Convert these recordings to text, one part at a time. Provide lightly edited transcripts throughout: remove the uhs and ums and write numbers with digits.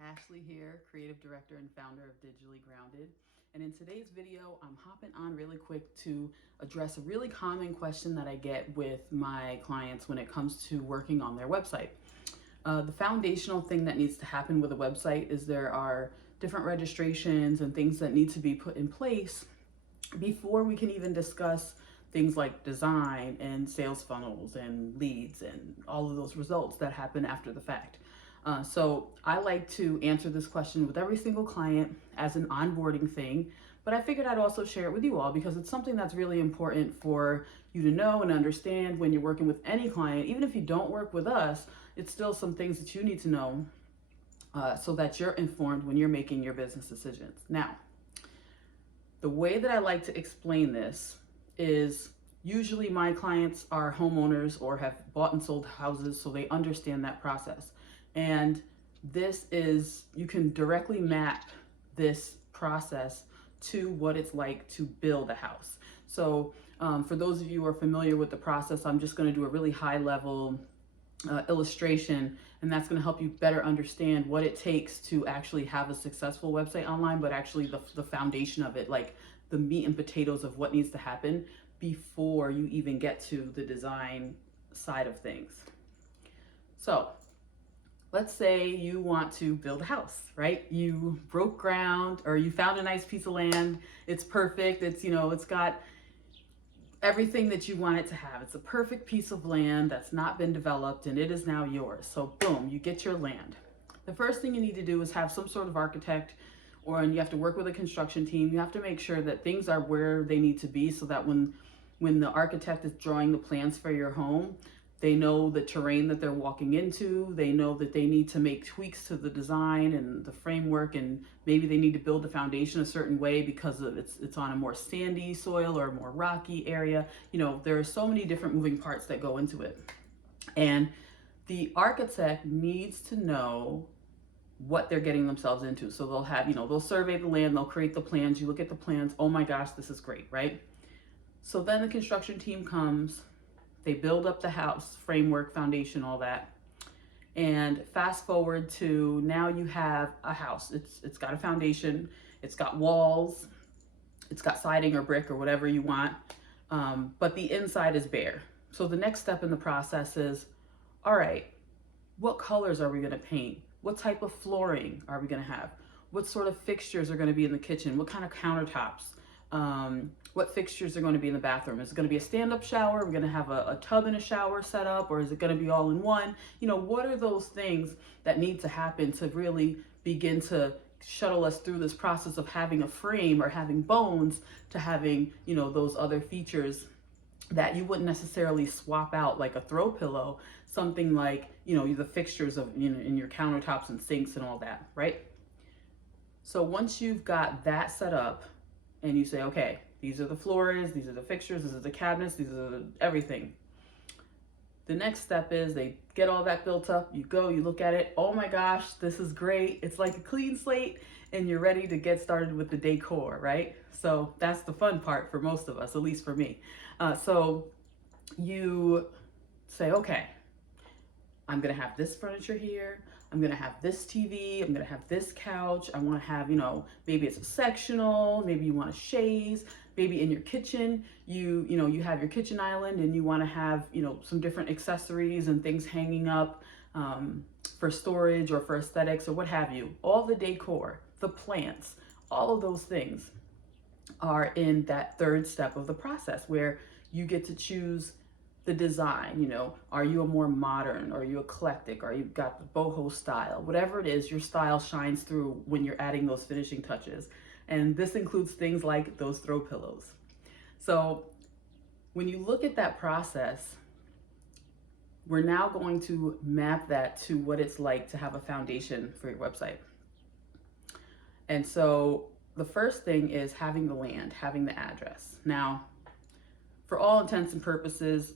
Ashley here, creative director and founder of Digitally Grounded. And in today's video, I'm hopping on really quick to address a really common question that I get with my clients when it comes to working on their website. The foundational thing that needs to happen with a website is there are different registrations and things that need to be put in place before we can even discuss things like design and sales funnels and leads and all of those results that happen after the fact. So I like to answer this question with every single client as an onboarding thing, but I figured I'd also share it with you all because it's something that's really important for you to know and understand when you're working with any client. Even if you don't work with us, it's still some things that you need to know so that you're informed when you're making your business decisions. Now, the way that I like to explain this is usually my clients are homeowners or have bought and sold houses, so they understand that process. And this is, you can directly map this process to what it's like to build a house. So for those of you who are familiar with the process, I'm just going to do a really high level illustration, and that's going to help you better understand what it takes to actually have a successful website online, but actually the foundation of it, like the meat and potatoes of what needs to happen before you even get to the design side of things. So let's say you want to build a house, right? You broke ground or you found a nice piece of land. It's perfect. It's, it's got everything that you want it to have. It's a perfect piece of land that's not been developed and it is now yours. So boom, you get your land. The first thing you need to do is have some sort of architect, or and you have to work with a construction team. You have to make sure that things are where they need to be so that when the architect is drawing the plans for your home, they know the terrain that they're walking into. They know that they need to make tweaks to the design and the framework, and maybe they need to build the foundation a certain way because of it's on a more sandy soil or a more rocky area. There are so many different moving parts that go into it. And the architect needs to know what they're getting themselves into. So they'll have, they'll survey the land, they'll create the plans. You look at the plans, oh my gosh, this is great, right? So then the construction team comes, they build up the house, framework, foundation, all that. And fast forward to now you have a house. It's got a foundation, it's got walls, it's got siding or brick or whatever you want, but the inside is bare. So the next step in the process is, all right, what colors are we gonna paint? What type of flooring are we gonna have? What sort of fixtures are gonna be in the kitchen? What kind of countertops? What fixtures are going to be in the bathroom? Is it going to be a stand-up shower? Are we going to have a tub and a shower set up, or is it going to be all in one? What are those things that need to happen to really begin to shuttle us through this process of having a frame or having bones to having, those other features that you wouldn't necessarily swap out, like a throw pillow, something like, the fixtures of, in your countertops and sinks and all that, right? So once you've got that set up and you say, okay, these are the floors, these are the fixtures, these are the cabinets, these are everything. The next step is they get all that built up. You go, you look at it. Oh my gosh, this is great. It's like a clean slate, and you're ready to get started with the decor, right? So that's the fun part for most of us, at least for me. So you say, okay, I'm gonna have this furniture here. I'm gonna have this TV. I'm gonna have this couch. I wanna have, maybe it's a sectional, maybe you want a chaise, maybe in your kitchen, you have your kitchen island and you wanna have, some different accessories and things hanging up for storage or for aesthetics or what have you. All the decor, the plants, all of those things are in that third step of the process where you get to choose the design. Are you a more modern? Are you eclectic? Are you got the boho style? Whatever it is, your style shines through when you're adding those finishing touches. And this includes things like those throw pillows. So when you look at that process, we're now going to map that to what it's like to have a foundation for your website. And so the first thing is having the land, having the address. Now, for all intents and purposes,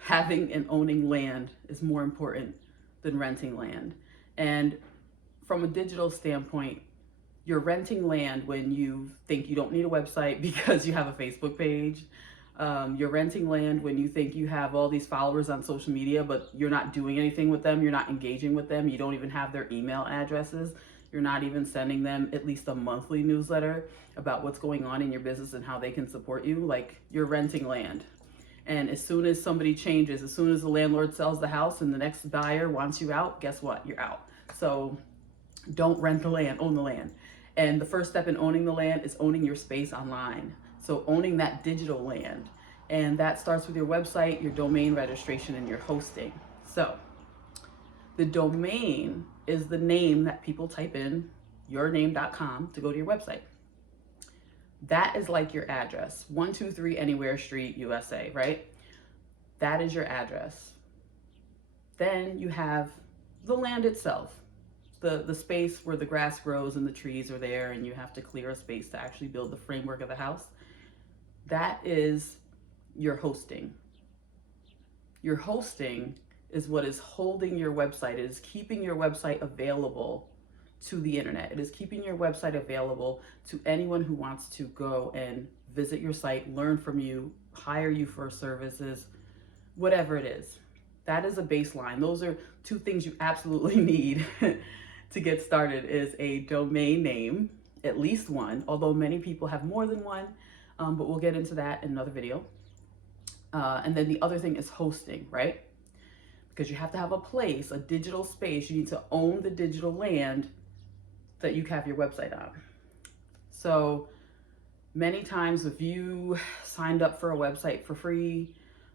having and owning land is more important than renting land. And from a digital standpoint, you're renting land when you think you don't need a website because you have a Facebook page. You're renting land when you think you have all these followers on social media, but you're not doing anything with them. You're not engaging with them. You don't even have their email addresses. You're not even sending them at least a monthly newsletter about what's going on in your business and how they can support you. Like, you're renting land. And as soon as somebody changes, as soon as the landlord sells the house and the next buyer wants you out, guess what? You're out. So don't rent the land, own the land. And the first step in owning the land is owning your space online. So owning that digital land. And that starts with your website, your domain registration, and your hosting. So the domain is the name that people type in, yourname.com, to go to your website. That is like your address, 123 Anywhere Street, USA, right? That is your address. Then you have the land itself, the space where the grass grows and the trees are there, and you have to clear a space to actually build the framework of the house. That is your hosting. Your hosting is what is holding your website. It is keeping your website available to the internet. It is keeping your website available to anyone who wants to go and visit your site, learn from you, hire you for services, whatever it is. That is a baseline. Those are two things you absolutely need to get started, is a domain name, at least one, although many people have more than one, but we'll get into that in another video. And then the other thing is hosting, right? Because you have to have a place, a digital space. You need to own the digital land that you have your website on. So many times, if you signed up for a website for free,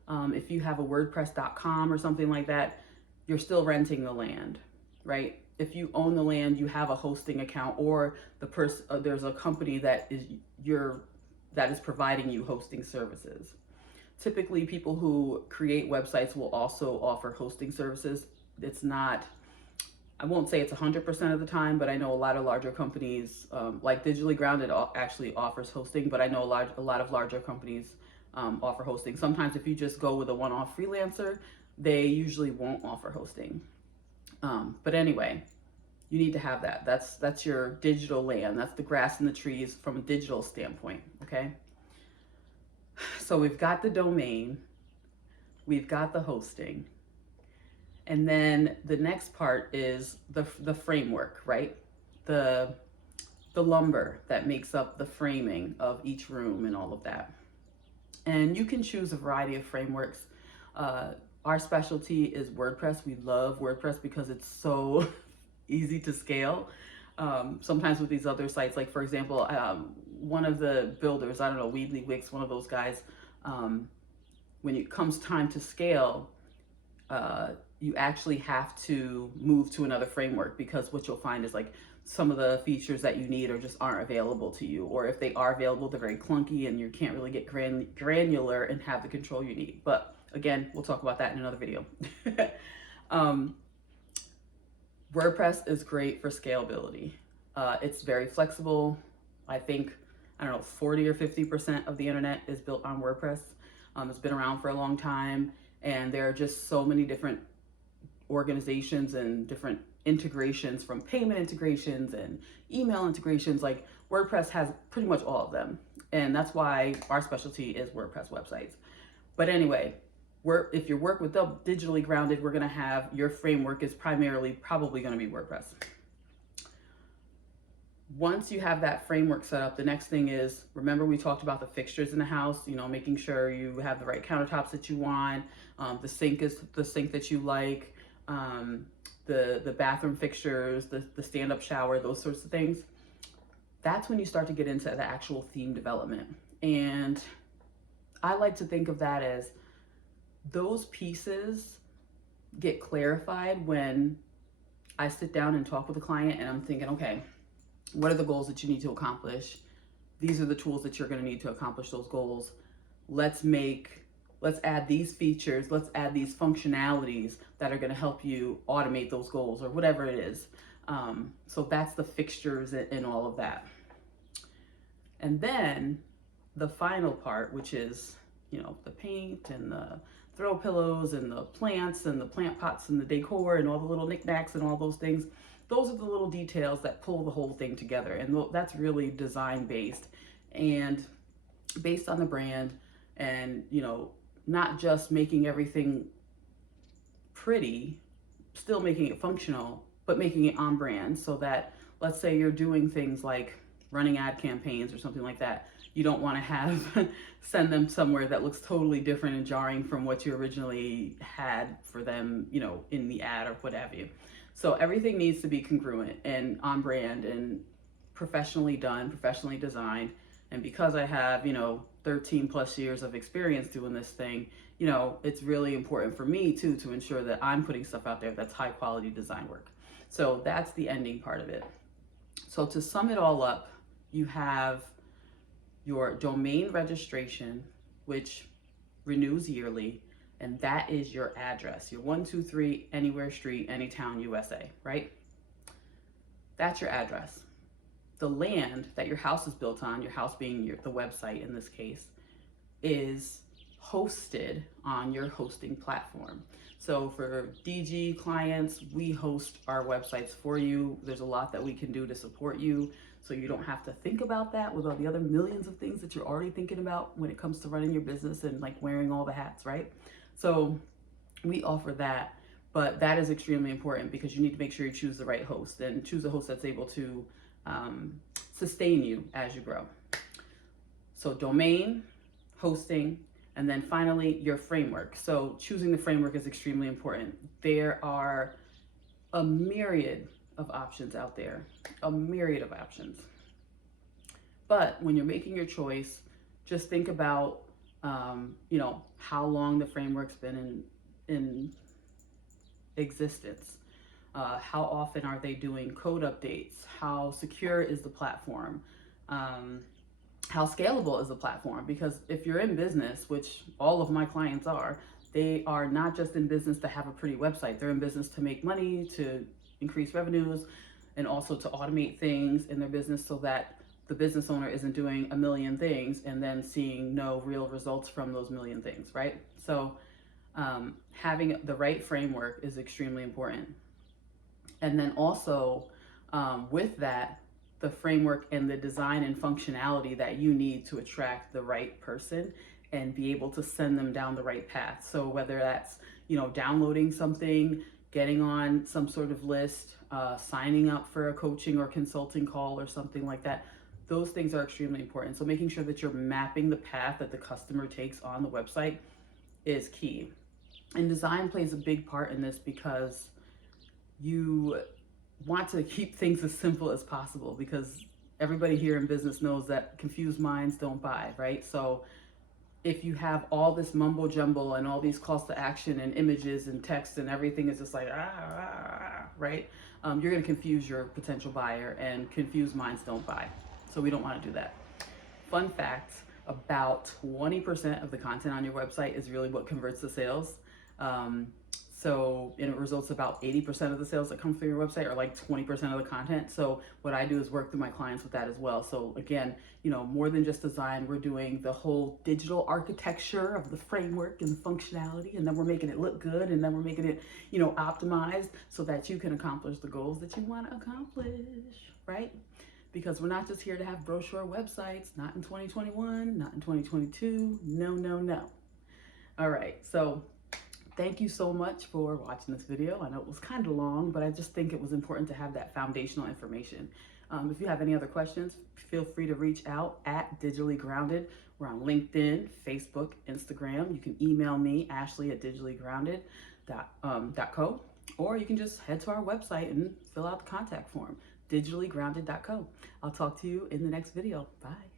if you have a WordPress.com or something like that, you're still renting the land, right? If you own the land, you have a hosting account, or there's a company that is providing you hosting services. Typically, people who create websites will also offer hosting services. It's not, I won't say it's 100% of the time, but I know a lot of larger companies, like Digitally Grounded actually offers hosting, but I know a lot of larger companies offer hosting. Sometimes if you just go with a one-off freelancer, they usually won't offer hosting. But anyway, you need to have that. That's your digital land. That's the grass and the trees from a digital standpoint, okay? So we've got the domain, we've got the hosting, and then the next part is the framework, right? The lumber that makes up the framing of each room and all of that. And you can choose a variety of frameworks. Our specialty is WordPress. We love WordPress because it's so easy to scale. Sometimes with these other sites, like for example, one of the builders, I don't know, Weebly Wix, one of those guys, when it comes time to scale, you actually have to move to another framework, because what you'll find is like some of the features that you need aren't available to you, or if they are available, they're very clunky and you can't really get granular and have the control you need. But again, we'll talk about that in another video. WordPress is great for scalability. It's very flexible. I think, I don't know, 40 or 50% of the internet is built on WordPress. It's been around for a long time, and there are just so many different organizations and different integrations, from payment integrations and email integrations. Like, WordPress has pretty much all of them. And that's why our specialty is WordPress websites. But anyway, if you work with Digitally Grounded, we're going to have your framework is probably going to be WordPress. Once you have that framework set up, the next thing is, remember we talked about the fixtures in the house, you know, making sure you have the right countertops that you want, the sink is the sink that you like, the bathroom fixtures, the stand-up shower, those sorts of things. That's when you start to get into the actual theme development. And I like to think of that as those pieces get clarified when I sit down and talk with a client and I'm thinking, okay, what are the goals that you need to accomplish? These are the tools that you're going to need to accomplish those goals. Let's add these features, let's add these functionalities that are going to help you automate those goals, or whatever it is. So that's the fixtures and all of that. And then the final part, which is, you know, the paint and the throw pillows and the plants and the plant pots and the decor and all the little knickknacks and all those things. Those are the little details that pull the whole thing together. And that's really design based and based on the brand, and, you know, not just making everything pretty, still making it functional, but making it on brand, so that, let's say you're doing things like running ad campaigns or something like that. You don't want to have send them somewhere that looks totally different and jarring from what you originally had for them, you know, in the ad or what have you. So everything needs to be congruent and on brand and professionally done, professionally designed. And because I have, you know, 13 plus years of experience doing this thing, you know, it's really important for me too to ensure that I'm putting stuff out there that's high quality design work. So that's the ending part of it. So to sum it all up, you have your domain registration, which renews yearly, and that is your address, your 123 Anywhere Street, Anytown, USA, right? That's your address. The land that your house is built on, your house being the website in this case, is hosted on your hosting platform. So for DG clients, we host our websites for you. There's a lot that we can do to support you, so you don't have to think about that with all the other millions of things that you're already thinking about when it comes to running your business and like wearing all the hats, right? So we offer that, but that is extremely important because you need to make sure you choose the right host and choose a host that's able to sustain you as you grow. So domain, hosting, and then finally your framework. So choosing the framework is extremely important. There are a myriad of options out there, a myriad of options. But when you're making your choice, just think about, you know, how long the framework's been in existence. How often are they doing code updates? How secure is the platform? How scalable is the platform? Because if you're in business, which all of my clients are, they are not just in business to have a pretty website. They're in business to make money, to increase revenues, and also to automate things in their business so that the business owner isn't doing a million things and then seeing no real results from those million things, right? So having the right framework is extremely important. And then also with that, the framework and the design and functionality that you need to attract the right person and be able to send them down the right path. So whether that's, you know, downloading something, getting on some sort of list, signing up for a coaching or consulting call or something like that, those things are extremely important. So making sure that you're mapping the path that the customer takes on the website is key. And design plays a big part in this because you want to keep things as simple as possible, because everybody here in business knows that confused minds don't buy, right? So if you have all this mumbo jumbo and all these calls to action and images and text and everything is just like, right? You're going to confuse your potential buyer, and confused minds don't buy. So we don't want to do that. Fun fact, about 20% of the content on your website is really what converts to sales. So it results about 80% of the sales that come through your website are like 20% of the content. So what I do is work through my clients with that as well. So again, you know, more than just design, we're doing the whole digital architecture of the framework and the functionality, and then we're making it look good, and then we're making it, you know, optimized so that you can accomplish the goals that you want to accomplish, right? Because we're not just here to have brochure websites, not in 2021, not in 2022, no, no, no. All right, so thank you so much for watching this video. I know it was kind of long, but I just think it was important to have that foundational information. If you have any other questions, feel free to reach out at Digitally Grounded. We're on LinkedIn, Facebook, Instagram. You can email me, ashley@digitallygrounded.co, or you can just head to our website and fill out the contact form, digitallygrounded.co. I'll talk to you in the next video. Bye.